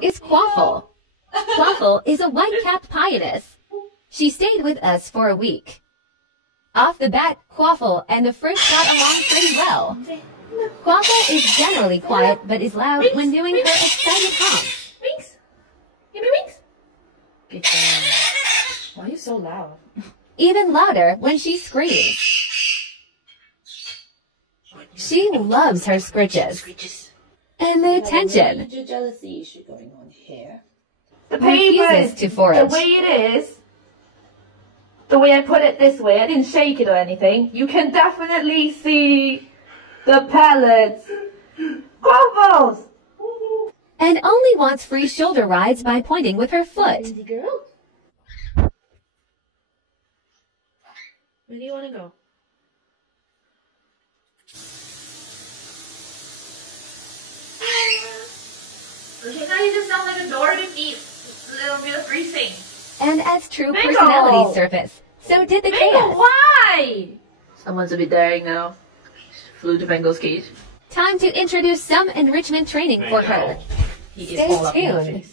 This is Quaffle. Quaffle is a white-capped pionus. She stayed with us for a week. Off the bat, Quaffle and the fruit got along pretty well. Quaffle is generally quiet, but is loud when doing her excited honk. Winks! Give me winks! Good job. Why are you so loud? Even louder when she screams. She loves her scritches. And the attention. Major jealousy issue going on here. The paper Refuses to forage. the way it is, the way I put it this way, I didn't shake it or anything. You can definitely see the pellets. Quaffles! And only wants free shoulder rides by pointing with her foot. Easy girl. Where do you want to go? Okay, now you just sound like a door to eat a little bit of greasing. And as true Ringo! personalities surface, so did the Ringo, chaos. why? Someone's a bit daring now. Flew to Bengal's cage. Time to introduce some enrichment training for her. He is Stay all up in her tuned. face.